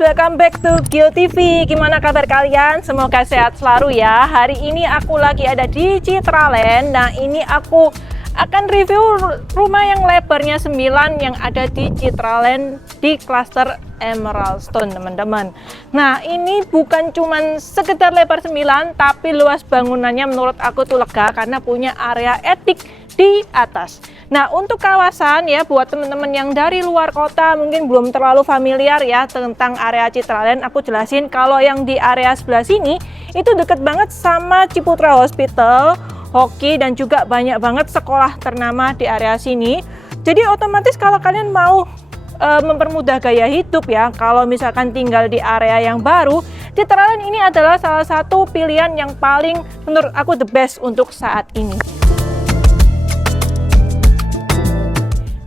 welcome back to Gio TV. Gimana kabar kalian? Semoga sehat selalu ya. Hari ini aku lagi ada di Citraland. Nah, ini aku akan review rumah yang lebarnya 9 yang ada di Citraland di klaster Emerald Stone, teman-teman. Nah, ini bukan cuman sekedar lebar 9, tapi luas bangunannya menurut aku tuh lega karena punya area etik di atas. Nah, untuk kawasan ya, buat teman-teman yang dari luar kota mungkin belum terlalu familiar ya tentang area Citraland, aku jelasin kalau yang di area sebelah sini itu deket banget sama Ciputra Hospital, Hoki, dan juga banyak banget sekolah ternama di area sini. Jadi otomatis kalau kalian mau mempermudah gaya hidup ya, kalau misalkan tinggal di area yang baru, Citraland ini adalah salah satu pilihan yang paling menurut aku the best untuk saat ini.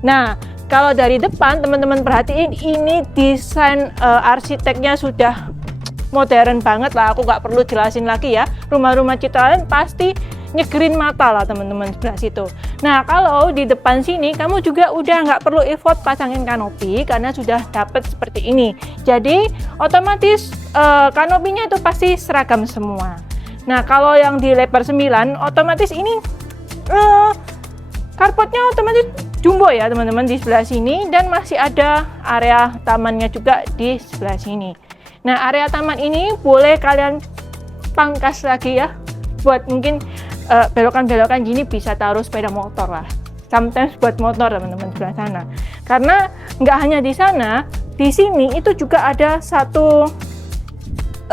Nah, kalau dari depan teman-teman perhatiin, ini desain arsiteknya sudah modern banget lah, aku nggak perlu jelasin lagi ya. Rumah-rumah Citraland pasti nyegerin mata lah teman-teman sebelah situ. Nah, kalau di depan sini kamu juga udah nggak perlu effort pasangin kanopi karena sudah dapet seperti ini. Jadi otomatis kanopinya itu pasti seragam semua. Nah, kalau yang di lebar 9 otomatis ini karpetnya otomatis jumbo ya teman-teman di sebelah sini, dan masih ada area tamannya juga di sebelah sini. Nah, area taman ini boleh kalian pangkas lagi ya, buat mungkin belokan-belokan gini bisa taruh sepeda motor lah, sometimes buat motor teman-teman sebelah sana. Karena nggak hanya di sana, di sini itu juga ada satu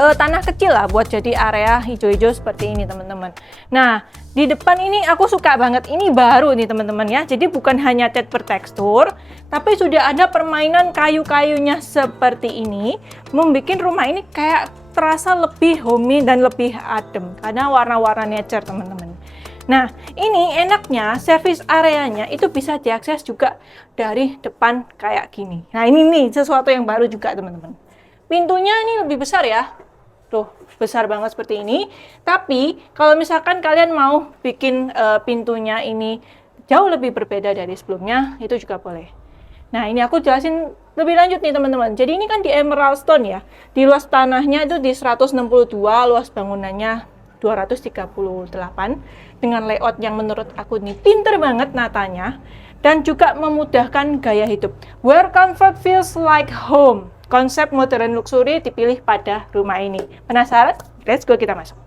tanah kecil lah buat jadi area hijau-hijau seperti ini teman-teman. Nah, di depan ini aku suka banget, ini baru nih teman-teman ya, jadi bukan hanya cat bertekstur, tapi sudah ada permainan kayu-kayunya seperti ini, membuat rumah ini kayak terasa lebih homey dan lebih adem karena warna-warna nature teman-teman. Nah, ini enaknya service areanya itu bisa diakses juga dari depan kayak gini. Nah, ini nih sesuatu yang baru juga teman-teman. Pintunya ini lebih besar ya. Tuh, besar banget seperti ini. Tapi kalau misalkan kalian mau bikin pintunya ini jauh lebih berbeda dari sebelumnya, itu juga boleh. Nah, ini aku jelasin lebih lanjut nih teman-teman. Jadi ini kan di Emerald Stone ya. Di luas tanahnya itu di 162, luas bangunannya 238 dengan layout yang menurut aku ini pinter banget natanya dan juga memudahkan gaya hidup. Where comfort feels like home. Konsep modern luxury dipilih pada rumah ini. Penasaran? Let's go, kita masuk.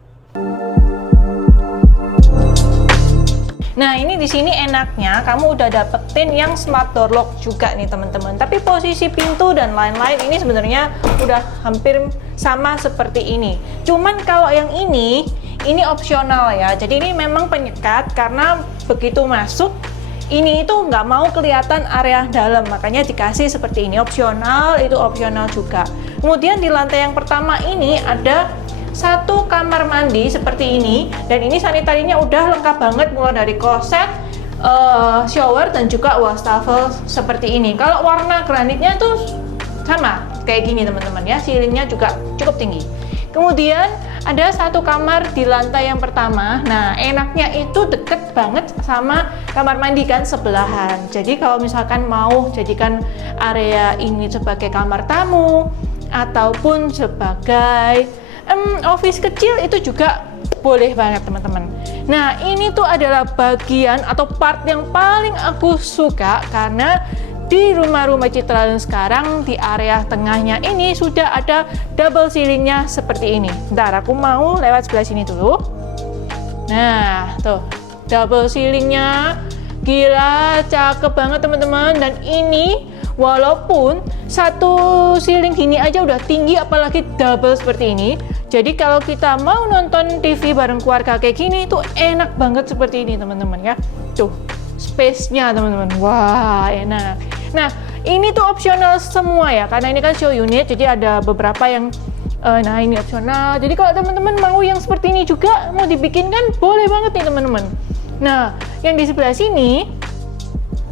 Nah, ini di sini enaknya kamu udah dapetin yang smart door lock juga nih teman-teman. Tapi posisi pintu dan lain-lain ini sebenarnya udah hampir sama seperti ini. Cuman kalau yang ini opsional ya. Jadi ini memang penyekat karena begitu masuk ini itu nggak mau kelihatan area dalam, makanya dikasih seperti ini. Opsional, itu opsional juga. Kemudian di lantai yang pertama ini ada satu kamar mandi seperti ini, dan ini sanitarinya udah lengkap banget mulai dari kloset, shower, dan juga wastafel seperti ini. Kalau warna granitnya tuh sama kayak gini teman-teman ya, ceilingnya juga cukup tinggi. Kemudian ada satu kamar di lantai yang pertama. Nah, enaknya itu deket banget sama kamar mandi kan, sebelahan. Jadi kalau misalkan mau jadikan area ini sebagai kamar tamu ataupun sebagai office kecil, itu juga boleh banget teman-teman. Nah, ini tuh adalah bagian atau part yang paling aku suka karena di rumah-rumah Citraland sekarang di area tengahnya ini sudah ada double ceilingnya seperti ini. Bentar, aku mau lewat sebelah sini dulu. Nah, tuh double ceilingnya, gila cakep banget teman-teman. Dan ini walaupun satu ceiling gini aja udah tinggi, apalagi double seperti ini. Jadi kalau kita mau nonton TV bareng keluarga kayak gini itu enak banget seperti ini teman-teman ya. Tuh space-nya teman-teman, wah enak. Nah, ini tuh opsional semua ya, karena ini kan show unit, jadi ada beberapa yang nah ini opsional. Jadi kalau teman-teman mau yang seperti ini juga mau dibikin kan boleh banget nih teman-teman. Nah, yang di sebelah sini,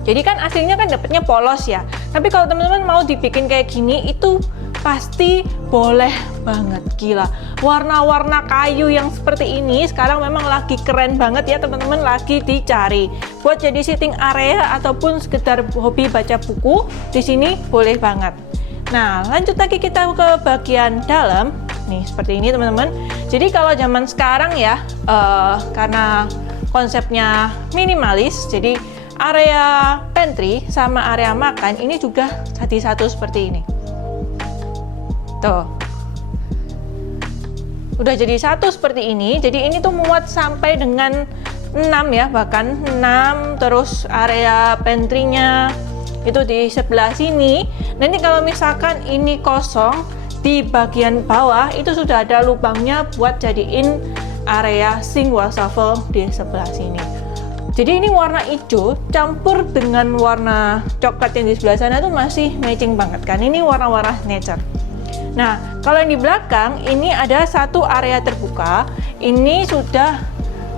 jadi kan aslinya kan dapetnya polos ya, tapi kalau teman-teman mau dibikin kayak gini itu pasti boleh banget. Gila, warna-warna kayu yang seperti ini sekarang memang lagi keren banget ya teman-teman, lagi dicari buat jadi sitting area ataupun sekedar hobi baca buku. Di sini boleh banget. Nah, lanjut lagi kita ke bagian dalam. Nih, seperti ini teman-teman. Jadi kalau zaman sekarang ya, karena konsepnya minimalis, jadi area pantry sama area makan ini juga jadi satu seperti ini. Tuh. Udah jadi satu seperti ini. Jadi ini tuh muat sampai dengan 6 ya, bahkan 6, terus area pantry-nya itu di sebelah sini. Nanti kalau misalkan ini kosong, di bagian bawah itu sudah ada lubangnya buat jadiin area sink wastafel di sebelah sini. Jadi ini warna hijau campur dengan warna coklat yang di sebelah sana tuh masih matching banget kan. Ini warna-warna nature. Nah, kalau yang di belakang ini ada satu area terbuka. Ini sudah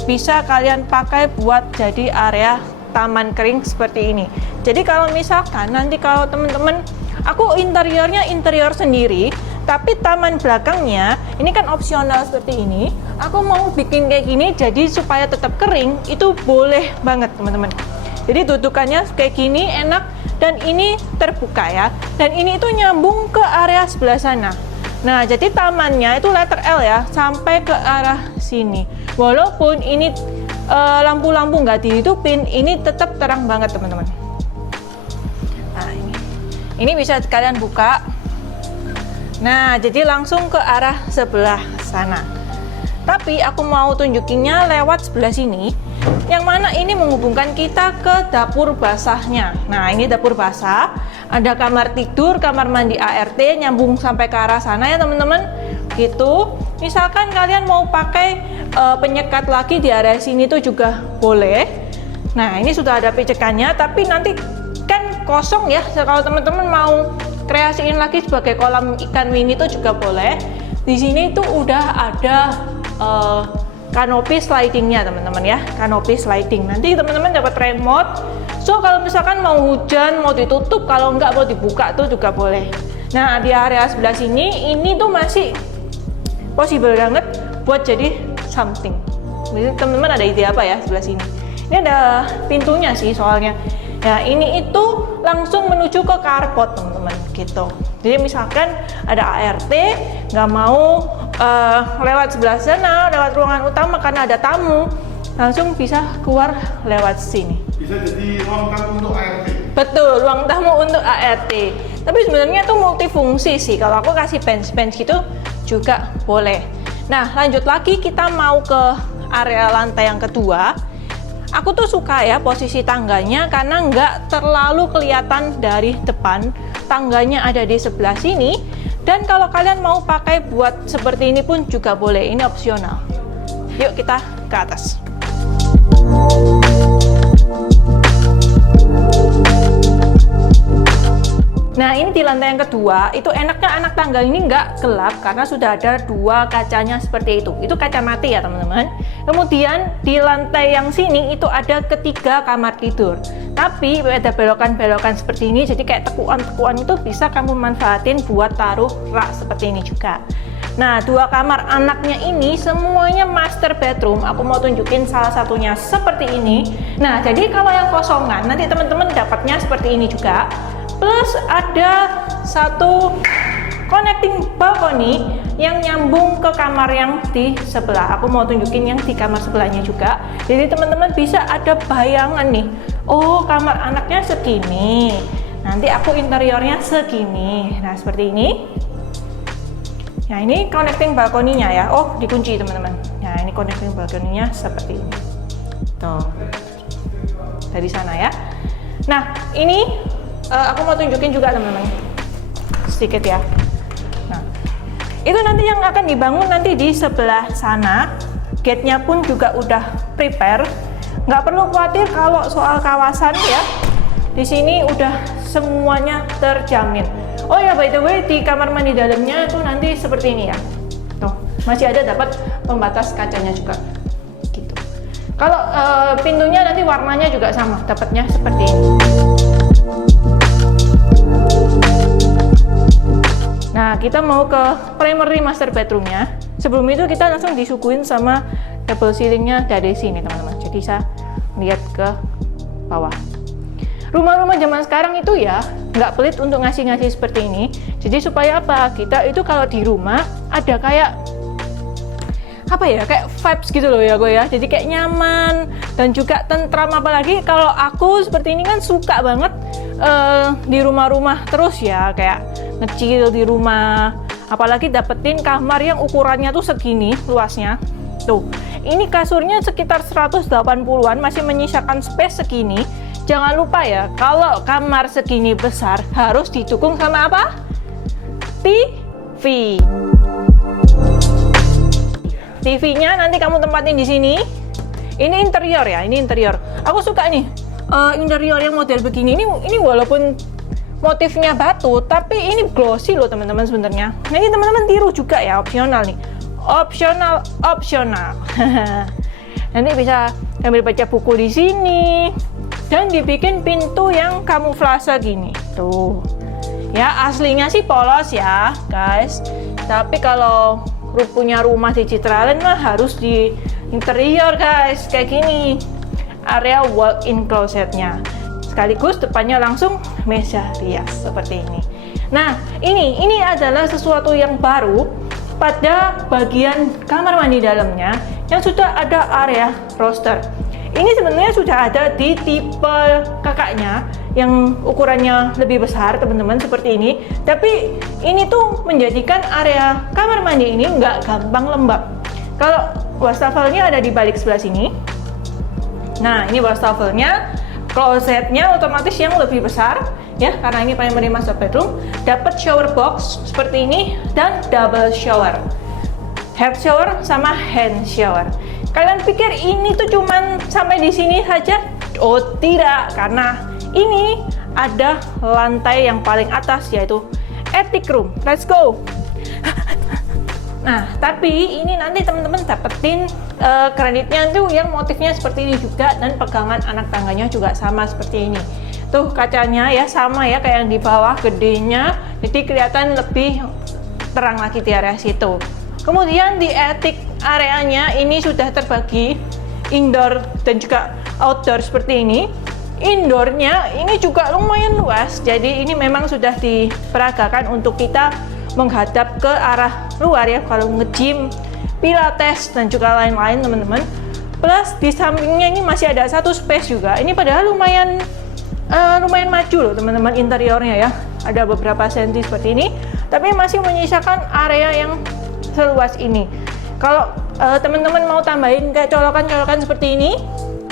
bisa kalian pakai buat jadi area taman kering seperti ini. Jadi kalau misalkan nanti kalau teman-teman, aku interiornya interior sendiri, tapi taman belakangnya ini kan opsional seperti ini. Aku mau bikin kayak gini jadi supaya tetap kering, itu boleh banget teman-teman. Jadi dudukannya kayak gini enak, dan ini terbuka ya, dan ini itu nyambung ke area sebelah sana. Nah, jadi tamannya itu letter L ya, sampai ke arah sini. Walaupun ini lampu-lampu nggak dihidupin, ini tetap terang banget teman-teman. Nah, ini bisa kalian buka. Nah, jadi langsung ke arah sebelah sana. Tapi aku mau tunjukinnya lewat sebelah sini, yang mana ini menghubungkan kita ke dapur basahnya. Nah, ini dapur basah, ada kamar tidur, kamar mandi ART, nyambung sampai ke arah sana ya teman-teman. Gitu. Misalkan kalian mau pakai penyekat lagi di area sini tuh juga boleh. Nah, ini sudah ada penyekannya, tapi nanti kan kosong ya. Kalau teman-teman mau kreasiin lagi sebagai kolam ikan mini itu juga boleh. Di sini tuh udah ada kanopi slidingnya teman-teman ya, kanopi sliding. Nanti teman-teman dapat remote. So kalau misalkan mau hujan, mau ditutup, kalau nggak mau dibuka tuh juga boleh. Nah, di area sebelah sini ini tuh masih possible banget buat jadi something. Jadi teman-teman ada ide apa ya sebelah sini? Ini ada pintunya sih soalnya. Ya, ini itu langsung menuju ke carport teman-teman gitu. Jadi misalkan ada ART nggak mau lewat sebelah sana, lewat ruangan utama karena ada tamu, langsung bisa keluar lewat sini. Bisa jadi ruang tamu untuk ART. Betul, ruang tamu untuk ART. Tapi sebenarnya itu multifungsi sih. Kalau aku kasih bench gitu juga boleh. Nah, lanjut lagi kita mau ke area lantai yang kedua. Aku tuh suka ya posisi tangganya karena nggak terlalu kelihatan dari depan. Tangganya ada di sebelah sini, dan kalau kalian mau pakai buat seperti ini pun juga boleh, ini opsional. Yuk kita ke atas. Nah, ini di lantai yang kedua, itu enaknya anak tangga ini nggak gelap karena sudah ada dua kacanya seperti itu. Itu kaca mati ya teman-teman. Kemudian di lantai yang sini itu ada ketiga kamar tidur. Tapi ada belokan-belokan seperti ini, jadi kayak tekuan-tekuan itu bisa kamu manfaatin buat taruh rak seperti ini juga. Nah, dua kamar anaknya ini semuanya master bedroom. Aku mau tunjukin salah satunya seperti ini. Nah, jadi kalau yang kosongan nanti teman-teman dapatnya seperti ini juga. Plus ada satu connecting balcony yang nyambung ke kamar yang di sebelah. Aku mau tunjukin yang di kamar sebelahnya juga. Jadi teman-teman bisa ada bayangan nih. Oh, kamar anaknya segini. Nanti aku interiornya segini. Nah, seperti ini. Nah, ini connecting balkoninya ya. Oh, dikunci teman-teman. Nah, ini connecting balkoninya seperti ini. Tuh. Dari sana ya. Nah, ini aku mau tunjukin juga teman-teman. Sedikit ya. Nah, itu nanti yang akan dibangun nanti di sebelah sana. Gate-nya pun juga udah prepare. Nggak perlu khawatir kalau soal kawasan ya. Di sini udah semuanya terjamin. Oh ya, by the way, di kamar mandi dalamnya itu nanti seperti ini ya. Tuh, masih ada dapat pembatas kacanya juga. Gitu. Kalau pintunya nanti warnanya juga sama, dapatnya seperti ini. Nah, kita mau ke primary master bedroomnya. Sebelum itu kita langsung disuguhin sama double ceilingnya dari sini teman-teman. Jadi bisa lihat ke bawah. Rumah-rumah zaman sekarang itu ya nggak pelit untuk ngasih-ngasih seperti ini. Jadi supaya apa? Kita itu kalau di rumah ada kayak apa ya, kayak vibes gitu loh ya gue ya. Jadi kayak nyaman dan juga tentram. Apalagi kalau aku seperti ini kan suka banget di rumah-rumah terus ya, kayak ngecil di rumah. Apalagi dapetin kamar yang ukurannya tuh segini luasnya. Tuh, ini kasurnya sekitar 180-an, masih menyisakan space segini. Jangan lupa ya, kalau kamar segini besar harus didukung sama apa? TV. TV-nya nanti kamu tempatin di sini. Ini interior ya, ini interior. Aku suka nih interior yang model begini. Ini walaupun motifnya batu, tapi ini glossy loh teman-teman sebenarnya. Nah, ini teman-teman tiru juga ya, opsional nih. Opsional. Nanti bisa ambil baca buku di sini. Dan dibikin pintu yang kamuflase gini tuh ya, aslinya sih polos ya guys, tapi kalau punya rumah di Citraland mah harus di interior guys, kayak gini. Area walk-in closetnya, sekaligus depannya langsung meja rias seperti ini. Nah, ini adalah sesuatu yang baru pada bagian kamar mandi dalamnya, yang sudah ada area roster. Ini sebenarnya sudah ada di tipe kakaknya yang ukurannya lebih besar teman-teman, seperti ini. Tapi ini tuh menjadikan area kamar mandi ini nggak gampang lembab. Kalau wastafelnya ada di balik sebelah sini. Nah, ini wastafelnya, klosetnya otomatis yang lebih besar ya, karena ini primary master bedroom. Dapat shower box seperti ini dan double shower, head shower sama hand shower. Kalian pikir ini tuh cuman sampai di sini saja? Oh tidak, karena ini ada lantai yang paling atas, yaitu attic room. Let's go. Nah, tapi ini nanti teman-teman dapetin kreditnya tuh yang motifnya seperti ini juga, dan pegangan anak tangganya juga sama seperti ini. Tuh kacanya ya sama ya kayak yang di bawah, gedenya, jadi kelihatan lebih terang lagi di area situ. Kemudian di attic areanya ini sudah terbagi indoor dan juga outdoor seperti ini. Indoornya ini juga lumayan luas, jadi ini memang sudah diperagakan untuk kita menghadap ke arah luar ya, kalau nge-gym, pilates dan juga lain-lain teman-teman. Plus di sampingnya ini masih ada satu space juga. Ini padahal lumayan maju loh teman-teman interiornya ya. Ada beberapa senti seperti ini, tapi masih menyisakan area yang seluas ini. Kalau teman-teman mau tambahin kayak colokan-colokan seperti ini,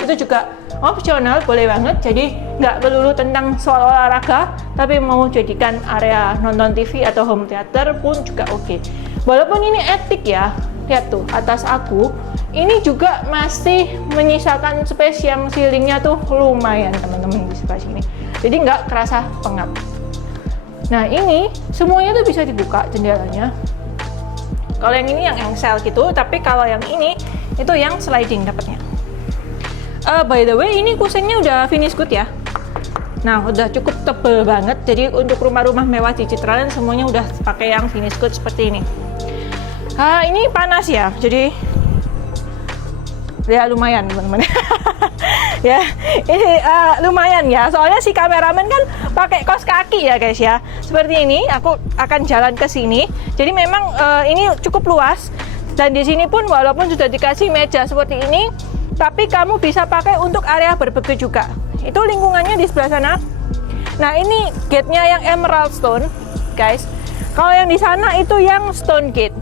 itu juga opsional, boleh banget. Jadi nggak melulu tentang soal olahraga, tapi mau jadikan area nonton TV atau home theater pun juga oke. Walaupun ini attic ya, lihat tuh atas aku, ini juga masih menyisakan space yang ceilingnya tuh lumayan teman-teman di sebelah sini. Jadi nggak kerasa pengap. Nah, ini semuanya tuh bisa dibuka jendelanya. Kalau yang ini yang engsel gitu, tapi kalau yang ini itu yang sliding dapatnya. By the way, ini kusennya udah finish good ya. Nah, udah cukup tebel banget. Jadi untuk rumah-rumah mewah di Citraland semuanya udah pakai yang finish good seperti ini. Ini panas ya, jadi ya lumayan teman-teman. Ya, ini lumayan ya. Soalnya si kameramen kan pakai kaos kaki ya guys ya. Seperti ini, aku akan jalan ke sini. Jadi memang ini cukup luas, dan di sini pun walaupun sudah dikasih meja seperti ini, tapi kamu bisa pakai untuk area barbecue juga. Itu lingkungannya di sebelah sana. Nah, ini gate-nya yang emerald stone, guys. Kalau yang di sana itu yang stone gate.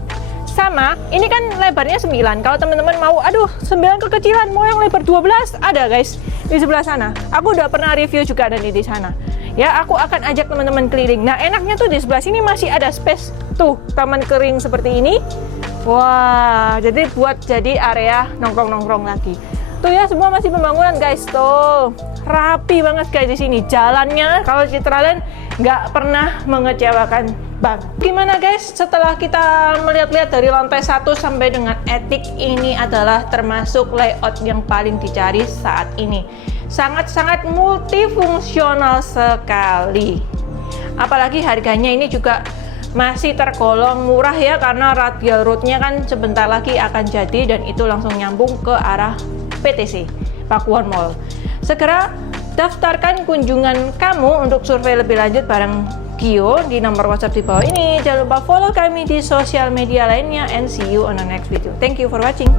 Sama, ini kan lebarnya 9. Kalau teman-teman mau, aduh, 9 kekecilan, mau yang lebar 12, ada guys di sebelah sana. Aku udah pernah review juga dan di sana. Ya, aku akan ajak teman-teman keliling. Nah, enaknya tuh di sebelah sini masih ada space tuh, taman kering seperti ini. Wah, jadi buat jadi area nongkrong-nongkrong lagi. Tuh ya, semua masih pembangunan guys. Tuh, rapi banget guys di sini. Jalannya kalau Citraland nggak pernah mengecewakan banget. Gimana guys? Setelah kita melihat-lihat dari lantai 1 sampai dengan attic, ini adalah termasuk layout yang paling dicari saat ini. Sangat-sangat multifungsional sekali. Apalagi harganya ini juga masih tergolong murah ya, karena radial roadnya kan sebentar lagi akan jadi, dan itu langsung nyambung ke arah PTC, Pakuwon Mall. Segera daftarkan kunjungan kamu untuk survei lebih lanjut bareng Gio di nomor WhatsApp di bawah ini. Jangan lupa follow kami di sosial media lainnya and see you on the next video. Thank you for watching.